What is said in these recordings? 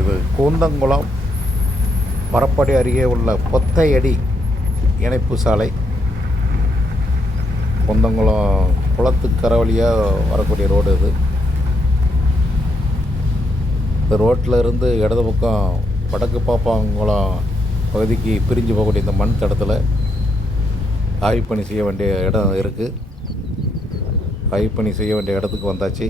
இது கூந்தங்குளம் மரப்படி அருகே உள்ள பொத்தையடி இணைப்பு சாலை. கூந்தங்குளம் குளத்துக்கரை வழியாக வரக்கூடிய ரோடு இது. இந்த ரோட்டில் இருந்து இடது பக்கம் வடக்கு பாப்பாங்குளம் பகுதிக்கு பிரிஞ்சு போகக்கூடிய இந்த மண் தடத்தில் ஆய்வு பணி செய்ய வேண்டிய இடம் இருக்குது ஆய்வு பணி செய்ய வேண்டிய இடத்துக்கு வந்தாச்சு.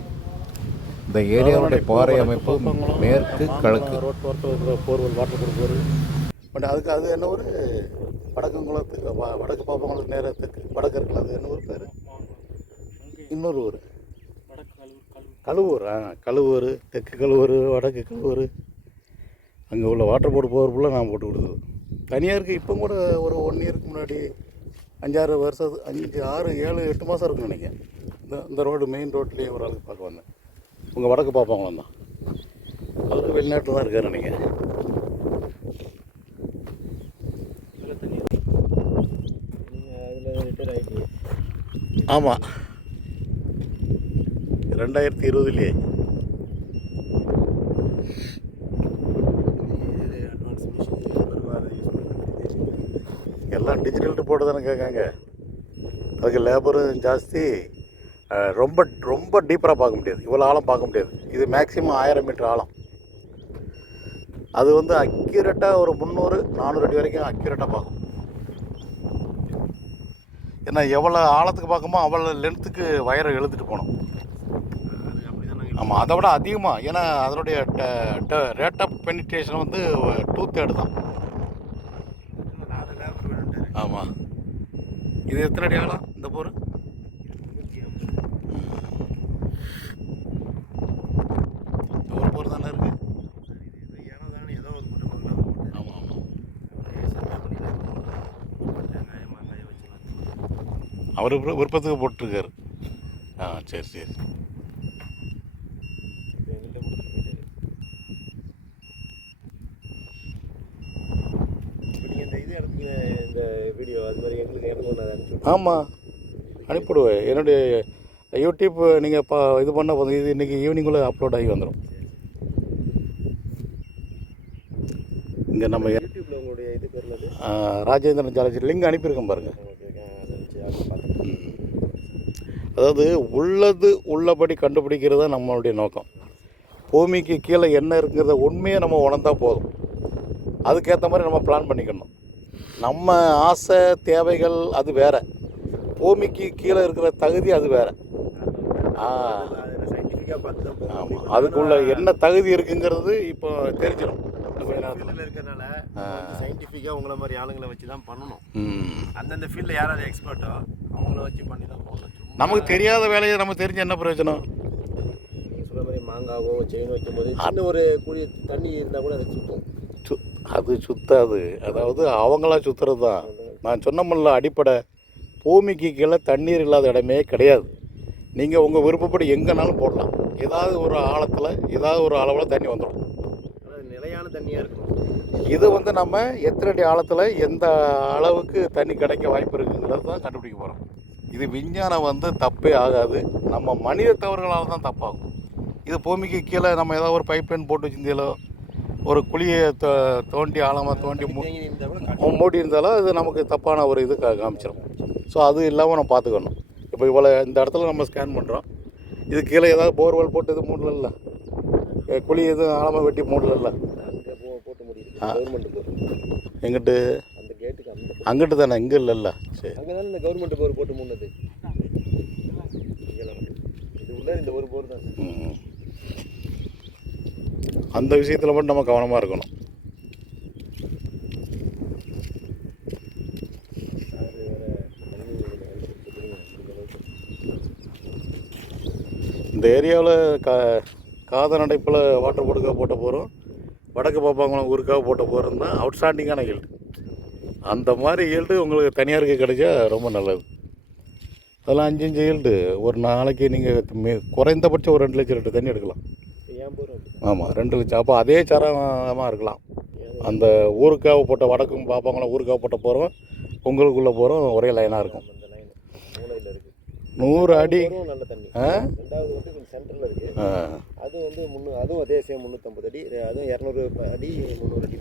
இந்த ஏரியாவுடைய பாறை அமைப்பு மேற்கு கிழக்கு. ரோட் போகிறது போர்வெல் வாட்டர் கொடுக்குறது பட் அதுக்கு அது என்ன ஒரு வடக்குங்குளத்துக்கு வ- வடக்கு பாப்பாங்குளத்து நேரத்துக்கு வடக்கு இருக்குல்ல அது என்ன ஒரு பேர்? இன்னொரு ஊர். கழுவூர் ஆ கழுவூர் தெற்கு கழுவூர் வடக்கு கழுவூர். அங்கே உள்ள வாட்டர் போர்டு போகிறப்புல நான் போட்டு கொடுத்தது. தனியாருக்கு இப்போ கூட ஒரு ஒன் இயருக்கு முன்னாடி அஞ்சாறு வருஷத்து அஞ்சு ஆறு ஏழு எட்டு மாதம் இருக்குன்னு நினைக்கிறேன். இந்த இந்த ரோடு மெயின் ரோட்லேயே ஒரு ஆளுக்கு பார்க்க வந்தேன். உங்கள் வடக்கு பார்ப்பாங்களாம் தான். அவருக்கு வெளிநாட்டில் தான் இருக்காரு நீங்கள் அதில் ஆமாம் ரெண்டாயிரத்தி இருபதுலேயே. அட்வான்ஸ் எல்லாம் டிஜிட்டல் ரிப்போர்ட்டு தானே கேட்காங்க. அதுக்கு லேபரும் ஜாஸ்தி. ரொம்ப ரொம்ப டீப்பராக பார்க்க முடியாது. இவ்வளோ ஆழம் பார்க்க முடியாது. இது மேக்ஸிமம் ஆயிரம் மீட்டர் ஆழம். அது வந்து அக்யூரேட்டாக ஒரு முந்நூறு நானூறு அடி வரைக்கும் அக்யூரேட்டாக பார்க்கும். ஏன்னா எவ்வளோ ஆழத்துக்கு பார்க்குமோ அவ்வளோ லென்த்துக்கு வயரை எழுதிட்டு போகணும். ஆமாம் அதை விட அதிகமாக ஏன்னா அதனுடைய ரேட் ஆஃப் பெனிட்ரேஷன் வந்து டூ தேர்டு தான். ஆமாம் இது எத்தனை அடி ஆழம்? இந்த போர் ஒரு போர் தானே இருக்கு ஏன்னா தானே ஏதோ ஒரு முட்டை மகளாக போட்டு ஆமாம் ஆமாம் வெங்காயம் வெங்காயம் வச்சுக்கலாம் அவர் விரு- விருப்பத்துக்கு போட்டிருக்காரு. ஆ சரி சரி. ஆமாம் அனுப்பிவிடுவேன். என்னுடைய யூடியூப் நீங்கள் பா இது பண்ண போதும். இது இன்றைக்கி ஈவினிங்குள்ளே அப்லோட் ஆகி வந்துடும் இங்கே நம்ம ராஜேந்திரன் ஜாலஜி லிங்க் அனுப்பியிருக்கேன் பாருங்கள் ஓகே ஓகே அதை வச்சு அதை பார்த்துக்கலாம் அதாவது உள்ளது உள்ளபடி கண்டுபிடிக்கிறது தான் நம்மளுடைய நோக்கம். பூமிக்கு கீழே என்ன இருக்குங்கிறத உண்மையை நம்ம உணர்ந்தா போதும். அதுக்கேற்ற மாதிரி நம்ம பிளான் பண்ணிக்கணும். நம்ம ஆசை தேவைகள் அது வேற. பூமிக்கு கீழே இருக்கிற தகுதி அது வேற. ஆமாம் அதுக்குள்ள என்ன தகுதி இருக்குங்கிறது இப்போ தெரிஞ்சிடும். ஃபீல்டில் இருக்கிறனால சயின்டிஃபிக்காக உங்களை மாதிரி ஆளுங்களை வச்சு தான் பண்ணணும். அந்தந்த ஃபீல்டில் யார் யார் எக்ஸ்பர்ட்டோ அவங்கள வச்சு பண்ணி தான் போகணும். நமக்கு தெரியாத வேலையை நம்ம தெரிஞ்சு என்ன பிரயோஜனம்? மாங்காவோ செயின் வைக்கும்போது சின்ன ஒரு குழி தண்ணி இருந்தால் கூட அது சுத்தம். சு அது சுத்தாது. அதாவது அவங்களா சுற்றுறது தான் நான் சொன்னமில்ல அடிப்படை பூமிக்கு கீழே தண்ணீர் இல்லாத இடமே கிடையாது. நீங்கள் உங்கள் விருப்பப்படி எங்கேனாலும் போடலாம். ஏதாவது ஒரு ஆழத்தில் ஏதாவது ஒரு அளவில் தண்ணி வந்துடும் நிலையான தண்ணியாக இருக்கணும். இது வந்து நம்ம எத்தனை அடி ஆழத்தில் எந்த அளவுக்கு தண்ணி கிடைக்க வாய்ப்பு இருக்குங்கிறது தான் கண்டுபிடிக்க போகிறோம் இது விஞ்ஞானம் வந்து தப்பே ஆகாது. நம்ம மனித தவறுகளால் தான் தப்பாகும். இது பூமிக்கு கீழே நம்ம ஏதாவது ஒரு பைப் லைன் போட்டு வச்சிருந்தாலோ ஒரு குழியை தோ தோண்டி ஆழமாக தோண்டி மூடி இருந்தாலும் அது நமக்கு தப்பான ஒரு இது காமிச்சிடும் ஸோ அது இல்லாமல் நம்ம பார்த்துக்கணும். இப்போ இவ்வளோ இந்த இடத்துல நம்ம ஸ்கேன் பண்ணுறோம் இது கீழே ஏதாவது போர்வெல் போட்டு இது மூடல குழி எதுவும் ஆழமாக வெட்டி மூடல எங்கிட்டு? அங்கிட்டு தானே இங்கே இல்லைல்ல. சரி அங்கே தானே இந்த கவர்மெண்ட் போர் போட்டு முன்னது இது உள்ள இந்த ஒரு போர் தான். அந்த விஷயத்தில் மட்டும் நம்ம கவனமாக இருக்கணும். இந்த ஏரியாவில் கா காதநடைப்பில் வாட்டர் போர்டுக்காக போட்ட போகிறோம் வடக்கு பாப்பாங்குளம் ஊருக்காக போட்ட போகிறோம் தான் அவுட்ஸ்டாண்டிங்கான ஈல்டு அந்த மாதிரி ஈல்டு உங்களுக்கு தனியாருக்கு கிடைச்சா ரொம்ப நல்லது. அதெல்லாம் அஞ்சு அஞ்சு ஈல்டு ஒரு நாளைக்கு நீங்கள் குறைந்தபட்சம் ஒரு ரெண்டு லட்சம் ரெண்டு தண்ணி எடுக்கலாம். ஏன் ஆமாம் ரெண்டு லட்சம். அப்போ அதே சரமாக இருக்கலாம். அந்த ஊருக்காக போட்ட வடக்கும் பார்ப்பாங்களா ஊருக்காக போட்ட போகிறோம் உங்களுக்குள்ளே போகிறோம் ஒரே லைனாக இருக்கும். இருக்குது நூறு அடி. நல்ல தண்ணி ஆ? ரெண்டாவது வந்து கொஞ்சம் சென்டரில் இருக்குது ஆ. அது வந்து முன்னூ அதுவும் அதே சேம் முந்நூற்றம்பது அடி. அதுவும் இரநூறு அடி முந்நூறு அடி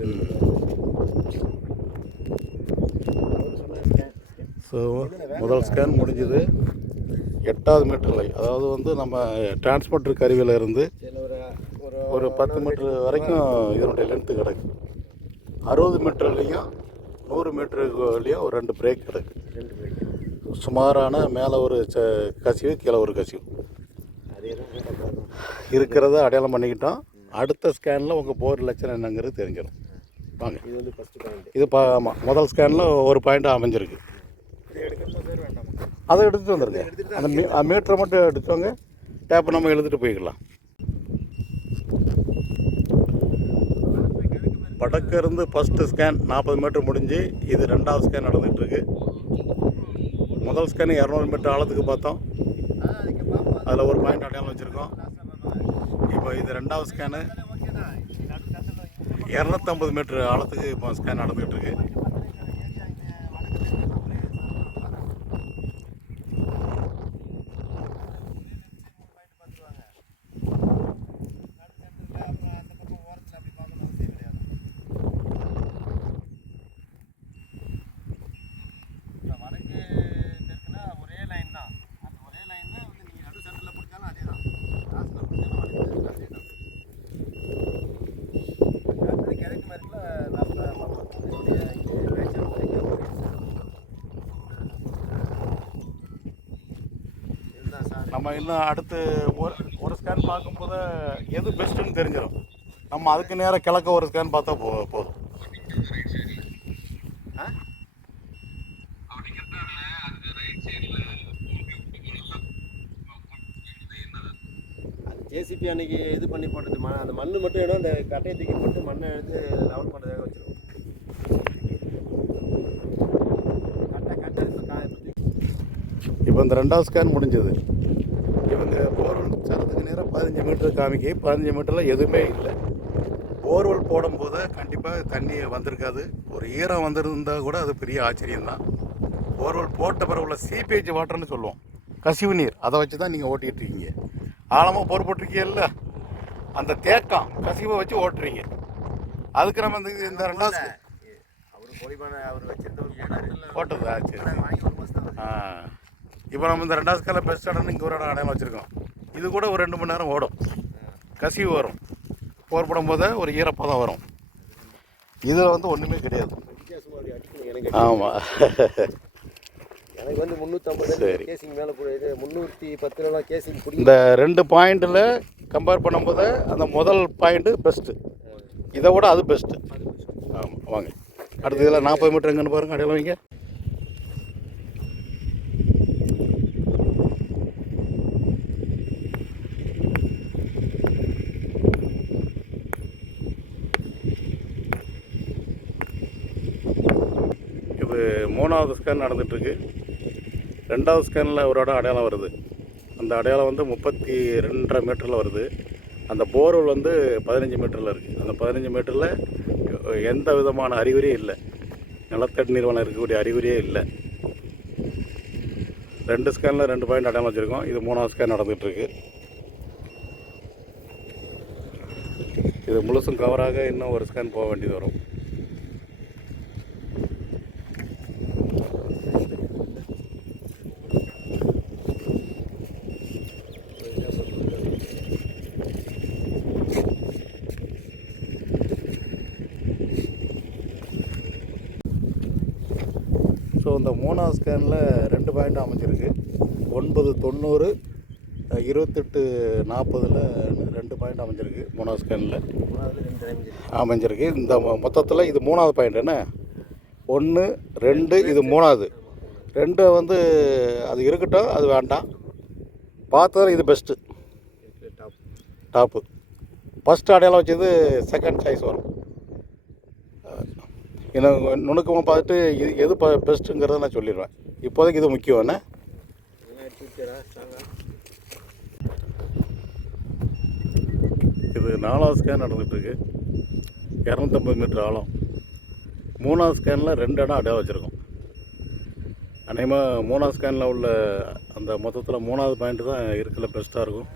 ஸோ முதல் ஸ்கேன் முடிஞ்சது. எட்டாவது மீட்டர் லை. அதாவது வந்து நம்ம டிரான்ஸ்போர்ட்டர் கருவியில் இருந்து ஒரு ஒரு பத்து மீட்டர் வரைக்கும் இதனுடைய லென்த்து கிடக்கு. அறுபது மீட்டர்லேயும் நூறு மீட்டருக்குள்ளேயும் ஒரு ரெண்டு பிரேக் கிடக்கு. சுமாரான மேலே ஒரு ச கசிவு கீழே ஒரு கசிவு. இருக்கிறத அடையாளம் பண்ணிக்கிட்டோம். அடுத்த ஸ்கேனில் உங்கள் போர் லட்சணம் என்னங்கிறது தெரிஞ்சிடும். வாங்க இது வந்து ஃபர்ஸ்ட் பாயிண்ட் இது பா ஆமாம் முதல் ஸ்கேனில் ஒரு பாயிண்ட் அமைஞ்சிருக்கு. அதை எடுத்துட்டு வந்துருங்க. அந்த மீ மீட்டரை மட்டும் எடுத்துவாங்க டேப்பை நம்ம எழுதிட்டு போய்க்கலாம் வடக்கு இருந்து ஃபஸ்ட்டு ஸ்கேன் நாற்பது மீட்டர் முடிஞ்சு இது ரெண்டாவது ஸ்கேன் நடந்துகிட்டு இருக்கு முதல் ஸ்கேன் இரநூறு மீட்டர் ஆழத்துக்கு பார்த்தோம். அதில் ஒரு பாயிண்ட் அடையாளம் வச்சுருக்கோம். இப்போ இது ரெண்டாவது ஸ்கேனு இரநூத்தம்பது மீட்டர் ஆழத்துக்கு இப்போ ஸ்கேன் நடந்துகிட்டு இருக்கு வடக்கு தெற்குனா ஒரே லைன் தான் அந்த ஒரே லைன் வந்து நீங்கள் நடு சென்டரில் பிடிச்சாலும் அதே தான் லாஸ்ட்டில் பிடிச்சாலும் வடக்கு தெற்கு அதே தான் அடுத்தது கிழக்கு மேற்கில் லாஸ்ட்டில் என்னுடைய இங்கே நேச்சுரல் இதுதான் சார் நம்ம இன்னும் அடுத்து ஒரு ஒரு ஸ்கேன் பார்க்கும்போது எது பெஸ்ட்டுன்னு தெரிஞ்சிடும் நம்ம அதுக்கு நேரம் கிழக்க ஒரு ஸ்கேன் பார்த்தா போ போதும். ஆ? ஜேசிபி அன்னைக்கு இது பண்ணி போட்டது. ம அந்த மண் மட்டும் வேணும். அந்த கட்டையை தூக்கி போட்டு மண்ணை எடுத்து லெவல் பண்ணுறதாக வச்சுருவோம் கட்டை கட்டை இப்போ கா இப்போ இந்த ரெண்டாவது ஸ்கேன் முடிஞ்சது. இவங்க போர்வெல் சரத்துக்கு நேரம் பதினஞ்சு மீட்டர் காமிக்கி. பதினஞ்சு மீட்டரில் எதுவுமே இல்லை. போர்வெல் போடும்போது கண்டிப்பாக தண்ணி வந்திருக்காது. ஒரு ஈரம் வந்திருந்தா கூட அது பெரிய ஆச்சரியம்தான். போர்வெல் போட்ட பிறகு உள்ள சீப்பேஜ் வாட்டர்னு சொல்லுவோம். கசிவு நீர். அதை வச்சு தான் நீங்கள் ஓட்டிகிட்டு இருக்கீங்க. ஆழமாக போர் போட்டிருக்கீங்கல்ல? அந்த தேக்கம் கசிவை வச்சு ஓட்டுறீங்க. அதுக்கு நம்ம இந்த இந்த ரெண்டாவது அவர் போட்டதா? சரி. ஆ. இப்போ நம்ம இந்த ரெண்டாவது ஸ்கேலில் பெஸ்ட் இடம் இங்கே ஒரு இடம் அடையாளம் வச்சுருக்கோம். இது கூட ஒரு ரெண்டு மணி நேரம் ஓடும். கசிவு வரும். போர் போடும்போது ஒரு ஈரப்பதம் வரும். இதில் வந்து ஒன்றுமே கிடையாது. ஆமாம் எனக்கு வந்து முந்நூற்றம்பது. கேசிங் மேலே கூட இது முந்நூற்றி பத்து ரூபா கேசிங் இந்த ரெண்டு பாயிண்டில் கம்பேர் பண்ணும்போது அந்த முதல் பாயிண்ட்டு பெஸ்ட்டு இதை விட அது பெஸ்ட்டு ஆமாம் வாங்க. அடுத்து இதில் நாற்பது மீட்டர் எங்கன்னு பாருங்கள் அடையாளம் வைங்க. மூணாவது ஸ்கேன் நடந்துகிட்ருக்கு ரெண்டாவது ஸ்கேனில் ஒரு இடம் அடையாளம் வருது. அந்த அடையாளம் வந்து முப்பத்தி ரெண்டரை மீட்டரில் வருது. அந்த போர்வெல் வந்து பதினஞ்சு மீட்டரில் இருக்குது அந்த பதினஞ்சு மீட்டரில் எந்த விதமான அறிகுறியும் இல்லை. நிலத்தடி நிறுவனம் இருக்கக்கூடிய அறிகுறியே இல்லை. ரெண்டு ஸ்கேனில் ரெண்டு பாயிண்ட் அடையாளம் வச்சுருக்கோம். இது மூணாவது ஸ்கேன் நடந்துகிட்ருக்கு இது முழுசும் கவராக இன்னும் ஒரு ஸ்கேன் போக வேண்டியது வரும். ஸோ இந்த மூணாவது ஸ்கேனில் ரெண்டு பாயிண்ட் அமைஞ்சிருக்கு. ஒன்பது தொண்ணூறு இருபத்தெட்டு நாற்பதில் ரெண்டு பாயிண்ட் அமைஞ்சிருக்கு மூணாவது ஸ்கேனில். அமைஞ்சிருக்கு. இந்த மொத்தத்தில் இது மூணாவது பாயிண்ட் என்ன? ஒன்று ரெண்டு இது மூணாவது. ரெண்டு வந்து அது இருக்கட்டும் அது வேண்டாம். பார்த்ததில் இது பெஸ்ட்டு டாப் டாப்பு ஃபஸ்ட்டு அடையாளம் வச்சது செகண்ட் சாய்ஸ் வரும். ஏன்னா நுணுக்கமாக பார்த்துட்டு இது எது ப பெஸ்ட்டுங்கிறத நான் சொல்லிடுவேன். இப்போதைக்கு இது முக்கியம் என்ன? இது நாலாவது ஸ்கேன் நடந்துகிட்ருக்கு. இரநூத்தம்பது மீட்டர் ஆழம். மூணாவது ஸ்கேனில் ரெண்டு இடம் அடையாளம் வச்சுருக்கோம். அநேகமாக மூணாவது ஸ்கேனில் உள்ள அந்த மொத்தத்தில் மூணாவது பாயிண்ட் தான் இருக்கல பெஸ்ட்டாக இருக்கும்.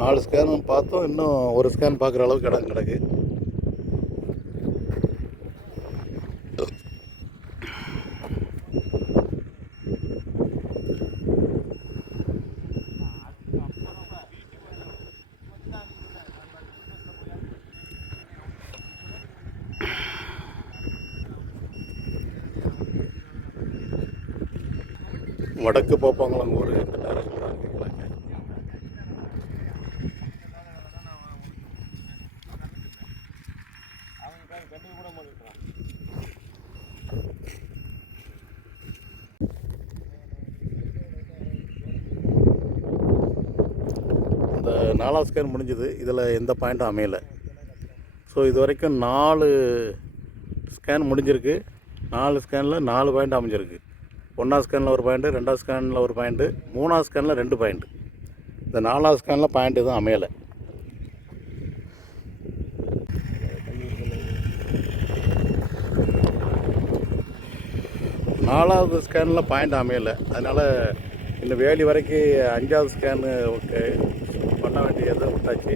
நாலு ஸ்கேனும் பார்த்தோம் இன்னும் ஒரு ஸ்கேன் பார்க்குற அளவுக்கு இடம் கிடக்கு வடக்கு போப்பாங்களாங்க ஒரு இந்த டைரக்ஷன் தான் இருக்குங்களா அவங்க கண்டு கூட போட்டுருக்கான் இந்த நாலாவது ஸ்கேன் முடிஞ்சது. இதில் எந்த பாயிண்ட்டும் அமையலை. ஸோ இது வரைக்கும் நாலு ஸ்கேன் முடிஞ்சிருக்கு. நாலு ஸ்கேனில் நாலு பாயிண்ட் அமைஞ்சிருக்கு. ஒன்றாவது ஸ்கேனில் ஒரு பாயிண்ட்டு ரெண்டாவது ஸ்கேனில் ஒரு பாயிண்ட்டு மூணாவது ஸ்கேனில் ரெண்டு பாயிண்ட்டு இந்த நாலாவது ஸ்கேனில் பாயிண்ட் எதுவும் அமையலை. நாலாவது ஸ்கேனில் பாயிண்ட் அமையலை. அதனால் இந்த வேலி வரைக்கும் அஞ்சாவது ஸ்கேனு ஓகே. பண்ண வேண்டியதை விட்டாச்சு.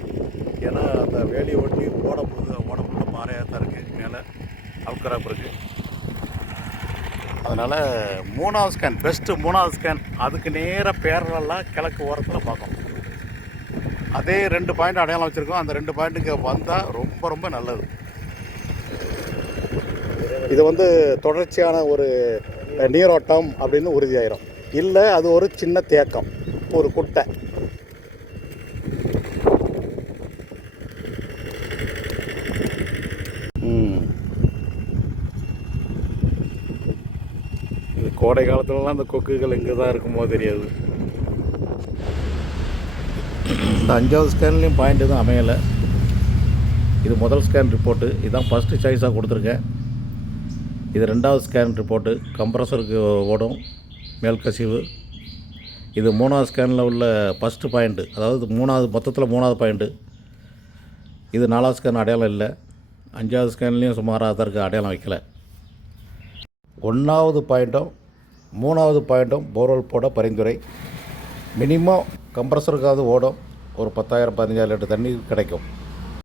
ஏன்னா அந்த வேலியை ஒட்டி ஓட போகுது. ஓட பாறையாக தான் இருக்குது மேலே அவுக்கராப் இருக்குது அதனால் மூணாவது ஸ்கேன் பெஸ்ட்டு மூணாவது ஸ்கேன் அதுக்கு நேராக பேரலாம் கிழக்கு ஓரத்தில் பார்க்கணும். அதே ரெண்டு பாயிண்ட் அடையாளம் வச்சுருக்கோம். அந்த ரெண்டு பாயிண்ட்டுக்கு வந்தால் ரொம்ப ரொம்ப நல்லது. இது வந்து தொடர்ச்சியான ஒரு நீரோட்டம் அப்படின்னு உறுதியாயிரும். இல்லை அது ஒரு சின்ன தேக்கம் ஒரு குட்டை. கோடை காலத்துலலாம் இந்த கொக்குகள் எங்கே தான் இருக்குமோ தெரியாது. இந்த அஞ்சாவது ஸ்கேன்லேயும் பாயிண்ட் எதுவும் அமையலை. இது முதல் ஸ்கேன் ரிப்போர்ட்டு இதுதான் ஃபஸ்ட்டு சாய்ஸாக கொடுத்துருக்கேன். இது ரெண்டாவது ஸ்கேன் ரிப்போர்ட்டு கம்ப்ரஸருக்கு ஓடும். மேல் கசிவு. இது மூணாவது ஸ்கேனில் உள்ள ஃபஸ்ட்டு பாயிண்ட்டு அதாவது மூணாவது மொத்தத்தில் மூணாவது பாயிண்ட்டு இது நாலாவது ஸ்கேன் அடையாளம் இல்லை. அஞ்சாவது ஸ்கேன்லேயும் சுமாராக தான் இருக்குது அடையாளம் வைக்கல. ஒன்றாவது பாயிண்ட்டும் மூணாவது பாயிண்ட்டும் போர்வெல் போட பரிந்துரை. மினிமம் கம்ப்ரஸருக்காவது ஓடும். ஒரு பத்தாயிரம் பதினஞ்சாயிரம் லிட்டர் தண்ணி கிடைக்கும்.